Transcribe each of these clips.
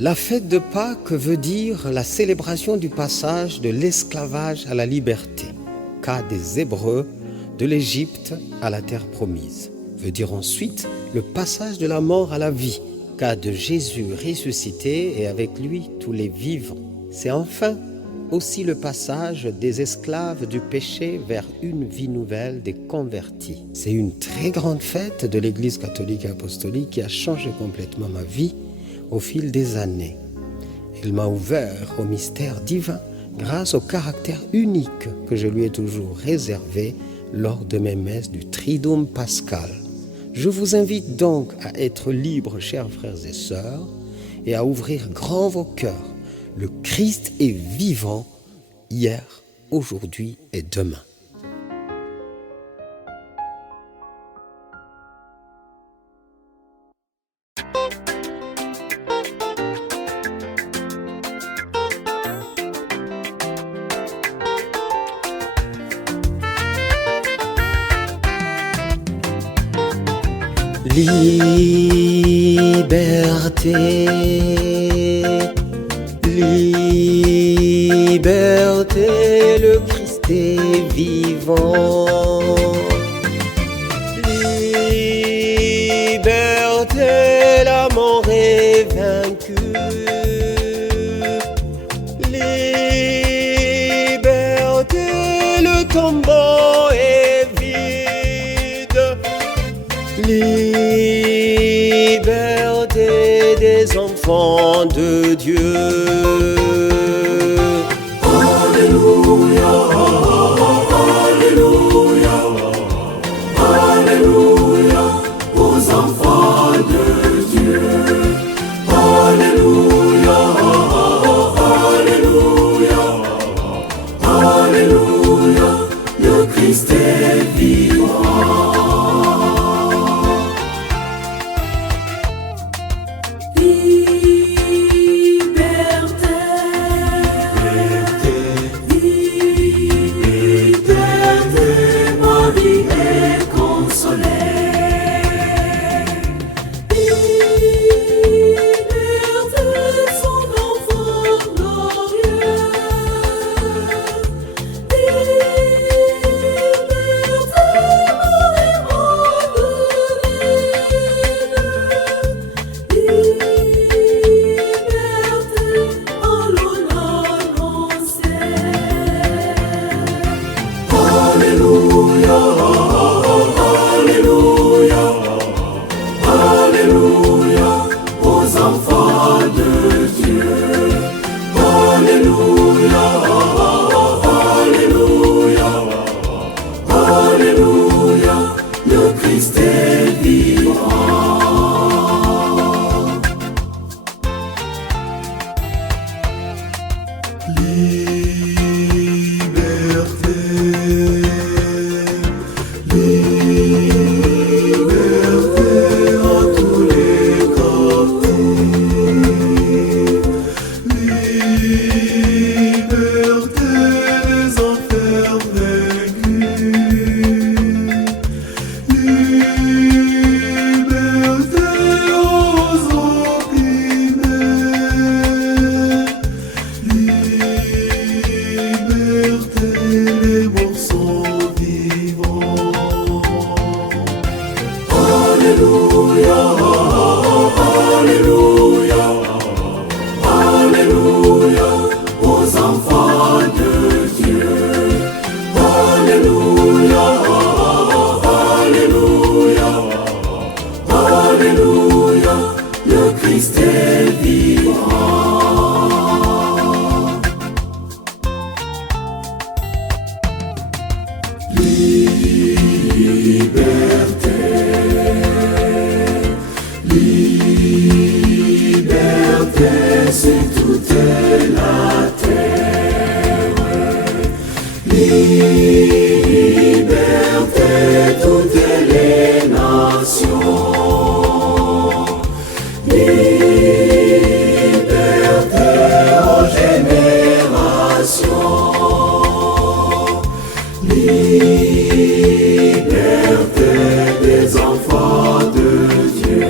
La fête de Pâques veut dire la célébration du passage de l'esclavage à la liberté, cas des Hébreux de l'Égypte à la terre promise. Veut dire ensuite le passage de la mort à la vie, cas de Jésus ressuscité et avec lui tous les vivants. C'est enfin aussi le passage des esclaves du péché vers une vie nouvelle des convertis. C'est une très grande fête de l'Église catholique et apostolique qui a changé complètement ma vie au fil des années. Il m'a ouvert au mystère divin grâce au caractère unique que je lui ai toujours réservé lors de mes messes du Triduum pascal. Je vous invite donc à être libres, chers frères et sœurs, et à ouvrir grand vos cœurs. Le Christ est vivant, hier, aujourd'hui et demain. Liberté, liberté, le Christ est vivant. Liberté, la mort est vaincue. Liberté, le tombeau est vide. Liberté des enfants de Dieu. Alléluia, Alléluia, Alléluia, aux enfants de Dieu. Alléluia, Alléluia, Alléluia, le Christ est vivant. Alléluia, aux enfants de Dieu. Alléluia, Alléluia, Alléluia, le Christ est vivant. Liberté, liberté à tous les captifs. Liberté des enfers vaincus. Liberté aux opprimés. Liberté, les morts sont vivants. Alléluia, Alléluia, Alléluia, aux enfants de Dieu. Alléluia, Alléluia, Alléluia, le Christ est vivant. Liberté, liberté, c'est toute la terre. Liberté, toutes les nations. Liberté aux générations. Liberté des enfants de Dieu.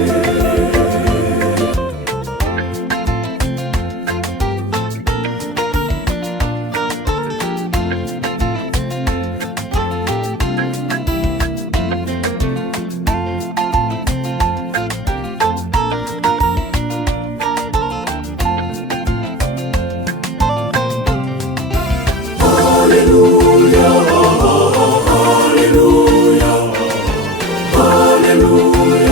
Alléluia.